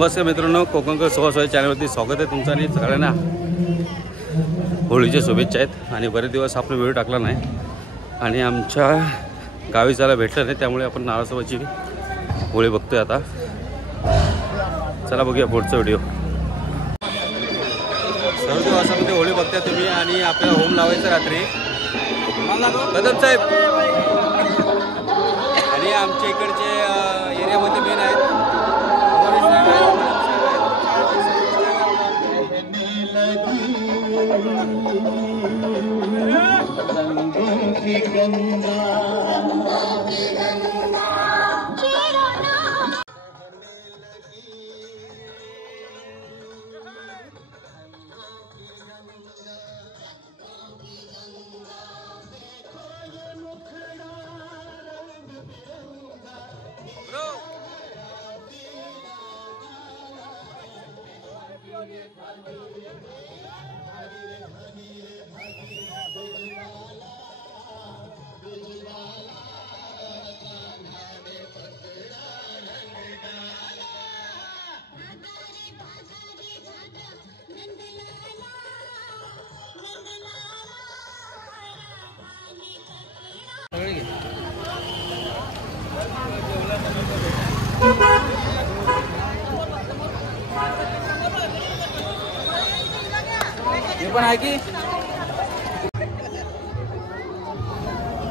नमस्कार मित्रांनो, कोकणकर सोहळा चॅनलवरती स्वागत आहे तुमचं आणि सगळ्यांना होळीच्या शुभेच्छा आहेत. आणि बरेच दिवस आपला व्हिडिओ टाकला नाही आणि आमच्या गावी जायला भेटलं नाही, त्यामुळे आपण नारळसोबाची होळी बघतोय आता. चला बघूया पुढचा व्हिडिओ. सर्व दिवसामध्ये होळी बघताय तुम्ही आणि आपल्याला होम लावायचं रात्री कदम साहेब. आणि आमच्या इकडचे एरियामध्ये मेन आहेत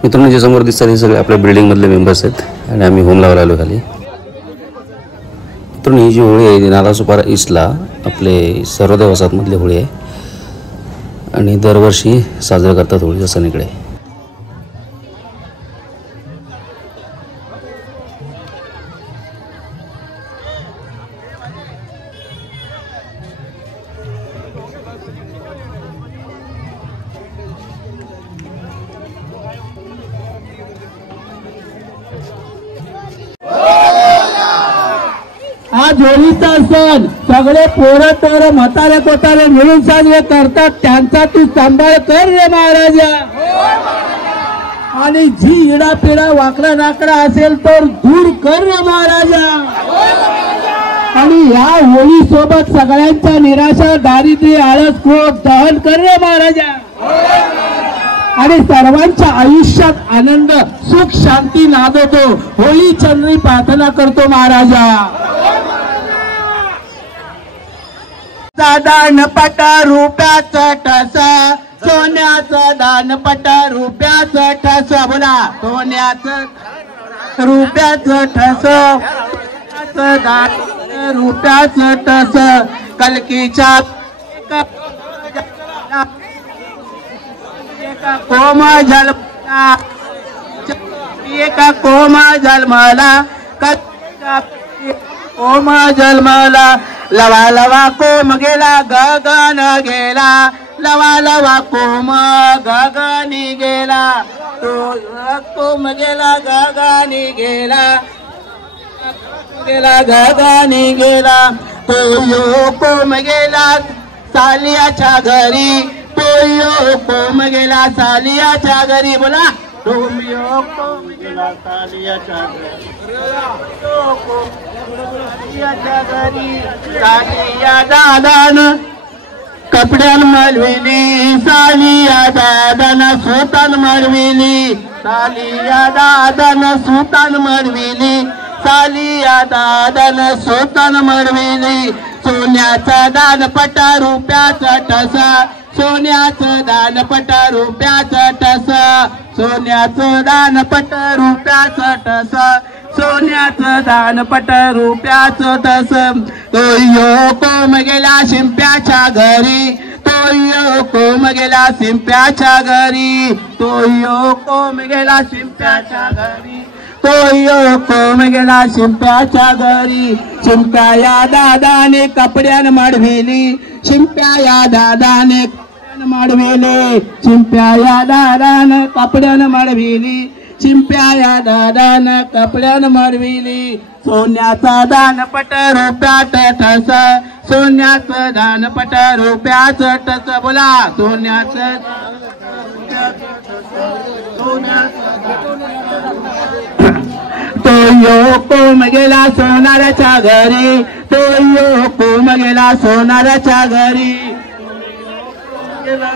मित्रांनो. जे समोर दिसतात हे सगळे आपल्या बिल्डिंग मधले मेंबर्स आहेत आणि आम्ही होम लावायला आलो खाली. मित्रांनो, ही जी होळी आहे नालासोपारा ईस्टला आपले सर्वदेव वसाहत मधली होळी आहे आणि दरवर्षी साजरा करतात होळीचा सण इकडे. आज होळीचा सण सगळे पोरं तर म्हातारे कोतारे मिळून साजरे करतात, त्यांचा तू सांभाळ कर रे महाराजा. आणि जी इडापिडा वाकडा नाकडा असेल तर दूर कर रे महाराजा. आणि या होळी सोबत सगळ्यांच्या निराशा दारिद्र्य आळस क्रोध दहन कर रे महाराजा. आणि सर्वांच्या आयुष्यात आनंद सुख शांती नांदतो होळी चंद्री प्रार्थना करतो महाराजा. दानपट रुपयाचं ठसा, सोन्याचं दानपट रुपयाचं ठस, बोला सोन्याचं रुपयाचं ठस, दान रुपयाचं ठस. कलकीच्या कोमा जन्मला, कोमा जन्मला, कोमा जन्मला. लवा लवा कोम गेला गगन गेला, लवा लवा कोम गगनी गेला, तो कोम गेला गगनी गेला, गेला गगनी गेला. तो यो कोम गेला सालियाच्या घरी, तो यो कोम गेला सालियाच्या घरी, बोला तो यो कोम गेला सालियाच्या घरी, सालिया दादान कपड्यान मळविली, सालिया दादान सुतान मळविली, सालिया दादान सुतान मळविली, सालिया दादान सुतान मळविली. सोन्याचा दानपट रुपयाचा ठसा, सोन्याचं दानपट रुपयाचं ठस, सोन्याचं दानपट रुपयाचं ठस, सोन्याचं दानपट रुपयाचं ठस. तो यो कोम गेला शिंप्याच्या घरी, तो यो कोम गेला शिंप्याच्या घरी, तो यो कोम गेला शिंप्याच्या घरी, तो यो कोम गेला शिंप्याच्या घरी. शिंप्या या दादाने कपड्यान मडविली, शिंप्या या दादाने कपड्यान मडविली, शिंप्या या दादाने कपड्यान मडविली, शिंप्या या दादाने कपड्यान मडविली. सोन्याचा दानपट रुपयात ठस, सोन्याचं दानपट रुपयाचं ठस, बोला सोन्याचं तो यो कोम गेला सोनाराच्या घरी, तो यो कोम गेला सोनाराच्या घरी गेला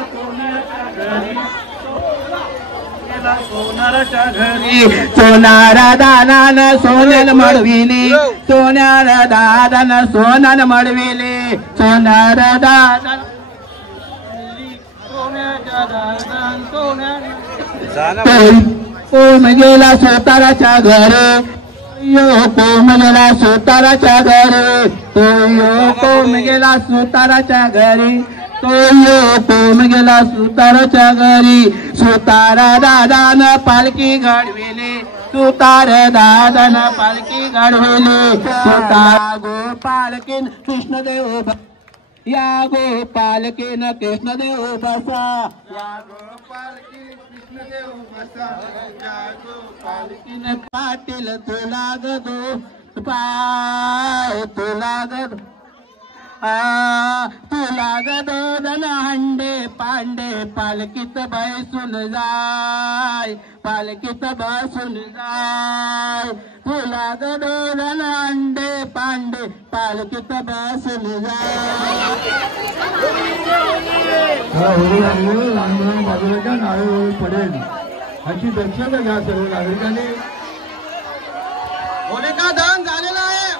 सोनाराच्या घरी सोनारा दानानं सोन्यान मडविले सोन्याला दादानं सोनान मडविले सोनारा दादा कोम गेला सोताराच्या घरी यो कोम गेला सोताराच्या घरी तो यो कोम गेला सोताराच्या घरी तो यो कोम गेला सुताराच्या घरी सुतारा दादानं पालखी घडविली सुतार दादानं पालखी घडविली सुतारा गोपालकीन कृष्णदेव या गोपालकीन कृष्णदेव बसा या गोपालकीन कृष्णदेव बसा या गोपालकीन पाटील तुला गदो पाय तुला गदो तुला गदोदन हंडे पांडे पालखीत बसून जाय पालखीत बसून जाय तुला गदोदन हंडे पांडे पालखीत बसून जाय पडेल अशी दक्षता घ्या सर्व नागरिकांनी होलिका दहन झालेलं आहे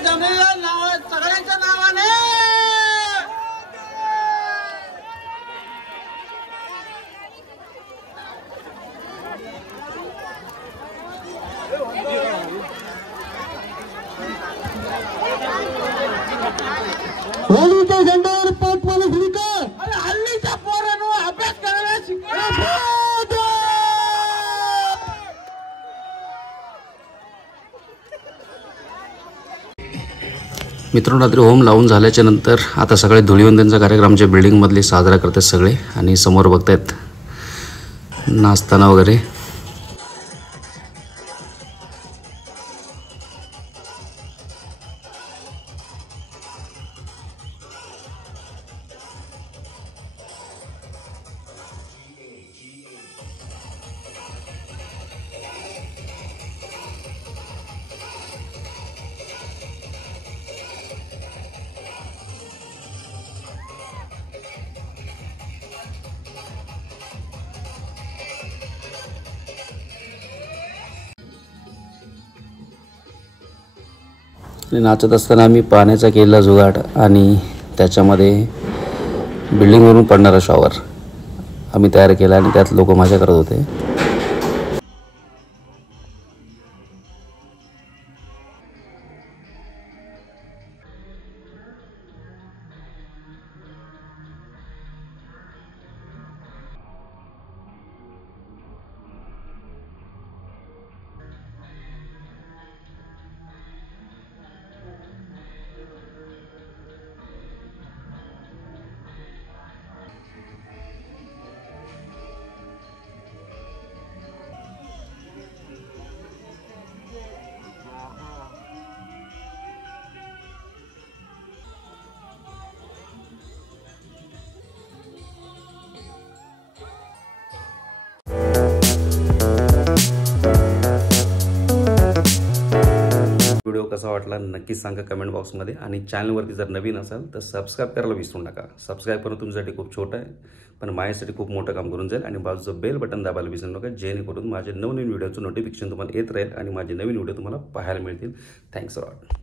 जमलेल्या नाव सगळ्यांच्या नावाने होलीच्या झेंड्यावर पाठवाला सुरू कर हल्लीच्या पोरांनो अभ्यास करायला शिकवा मित्रांनो रात्री होम लावून झाल्याच्या नंतर आता सगळे धुळीवंदनचा कार्यक्रम आमच्या बिल्डिंगमधले साजरा करतात सगळे आणि समोर बघतायत नाचताना वगैरे नाचत असताना आम्ही पाण्याचा केलेला जुगाड आणि त्याच्यामध्ये बिल्डिंगवरून पडणारा शॉवर आम्ही तयार केला आणि त्यात लोक मजा करत होते. व्हिडिओ कसा वाटला नक्कीच सांगा कमेंट बॉक्समध्ये आणि चॅनलवरती जर नवीन असाल तर सबस्क्राईब करायला विसरू नका. सबस्क्राईब करणं तुमच्यासाठी खूप छोटं आहे पण माझ्यासाठी खूप मोठं काम करून जाईल आणि बाजूचं बेल बटन दाबायला विसरू नका जेणेकरून माझे नवनवीन व्हिडिओचं नोटिफिकेशन तुम्हाला येत राहील आणि माझे नवीन व्हिडिओ तुम्हाला पाहायला मिळतील. Thanks a lot.